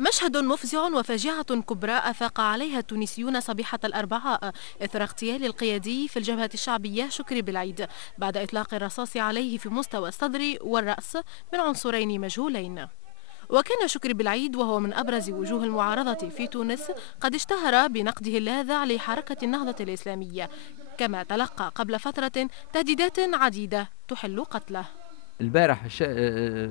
مشهد مفزع وفاجعة كبرى أفاق عليها التونسيون صبيحة الأربعاء إثر اغتيال القيادي في الجبهة الشعبية شكري بالعيد بعد إطلاق الرصاص عليه في مستوى الصدر والرأس من عنصرين مجهولين. وكان شكري بالعيد وهو من أبرز وجوه المعارضة في تونس قد اشتهر بنقده اللاذع لحركة النهضة الإسلامية، كما تلقى قبل فترة تهديدات عديدة تحل قتله. البارح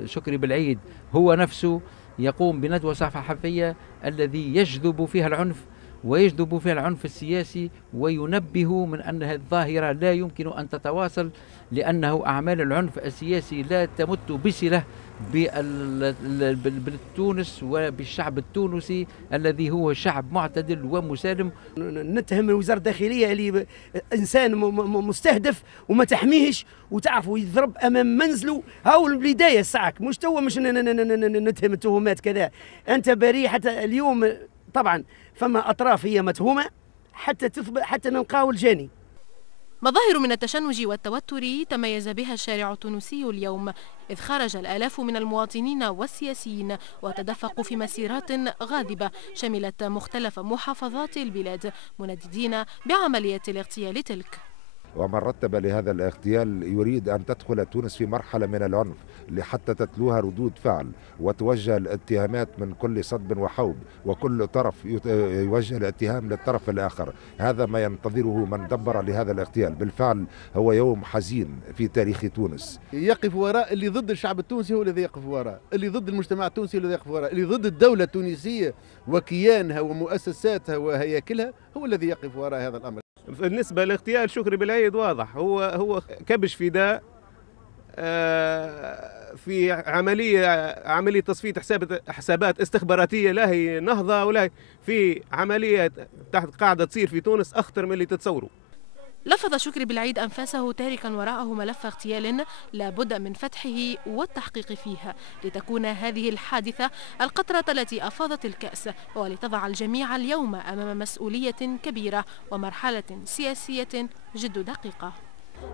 شكري بالعيد هو نفسه يقوم بندوة صحفية الذي يجذب فيها العنف ويجذب فيها العنف السياسي، وينبه من أن هذه الظاهرة لا يمكن أن تتواصل، لأنه أعمال العنف السياسي لا تمت بصلة بتونس وبالشعب التونسي الذي هو شعب معتدل ومسالم. نتهم وزارة الداخلية اللي إنسان مستهدف وما تحميهش وتعرفوا يضرب أمام منزله. هاو البداية ساعك مش تو مش نتهم التهمات كذا. أنت بريء حتى اليوم. طبعا فما أطراف هي متهومة حتى تثبت، حتى نلقاو الجاني. مظاهر من التشنج والتوتر تميز بها الشارع التونسي اليوم، إذ خرج الآلاف من المواطنين والسياسيين وتدفقوا في مسيرات غاضبة شملت مختلف محافظات البلاد منددين بعملية الاغتيال تلك. ومن رتب لهذا الاغتيال يريد أن تدخل تونس في مرحلة من العنف حتى تتلوها ردود فعل وتوجه الاتهامات من كل صدب وحوب، وكل طرف يوجه الاتهام للطرف الآخر. هذا ما ينتظره من دبر لهذا الاغتيال. بالفعل هو يوم حزين في تاريخ تونس. يقف وراء اللي ضد الشعب التونسي، هو الذي يقف وراء اللي ضد المجتمع التونسي، الذي يقف وراء اللي ضد الدولة التونسية وكيانها ومؤسساتها وهياكلها، هو الذي يقف وراء هذا الأمر. بالنسبة لاغتيال شكري بالعيد واضح، هو كبش فداء في عملية تصفية حسابات استخباراتية، لا هي نهضة ولا في عملية تحت قاعدة تصير في تونس أخطر من اللي تتصوروا. لفظ شكري بالعيد أنفاسه تاركا وراءه ملف اغتيال لا بد من فتحه والتحقيق فيها، لتكون هذه الحادثة القطرة التي أفاضت الكأس، ولتضع الجميع اليوم أمام مسؤولية كبيرة ومرحلة سياسية جد دقيقة.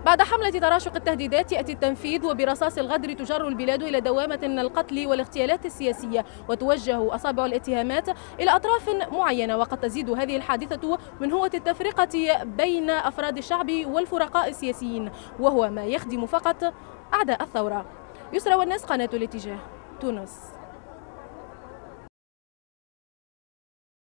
بعد حملة تراشق التهديدات يأتي التنفيذ، وبرصاص الغدر تجر البلاد إلى دوامة من القتل والاغتيالات السياسية، وتوجه أصابع الاتهامات إلى أطراف معينة، وقد تزيد هذه الحادثة من هوة التفرقة بين أفراد الشعب والفرقاء السياسيين، وهو ما يخدم فقط أعداء الثورة. يسرى والناس، قناة الاتجاه، تونس.